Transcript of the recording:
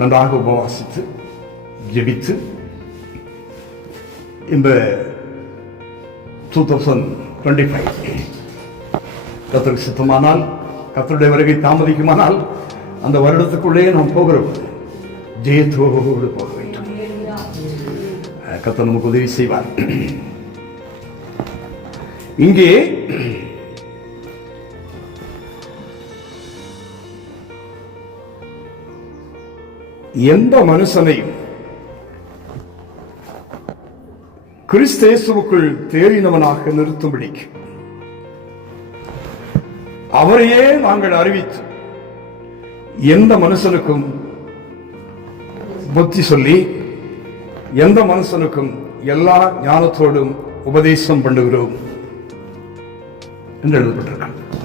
நன்றாக உபவாசித்து ஜெபித்து இந்த 2025 கர்த்தருக்கு சித்தமானால், கர்த்தருடைய வருகை தாமதிக்குமானால் அந்த வருடத்துக்குள்ளே நாம் போகிறோம் ஜெயத்தோடு போக வேண்டும். கர்த்தர் நமக்கு உதவி செய்வார். இங்கே எந்த மனுஷனையும் கிறிஸ்தேசுவுக்குள் தேறினவனாக நிறுத்தும்படி அவரையே நாங்கள் அறிவித்து எந்த மனுஷனுக்கும் புத்தி சொல்லி எந்த மனுஷனுக்கும் எல்லா ஞானத்தோடும் உபதேசம் பண்ணுகிறோம் என்று எழுதப்பட்டிருக்கிறது.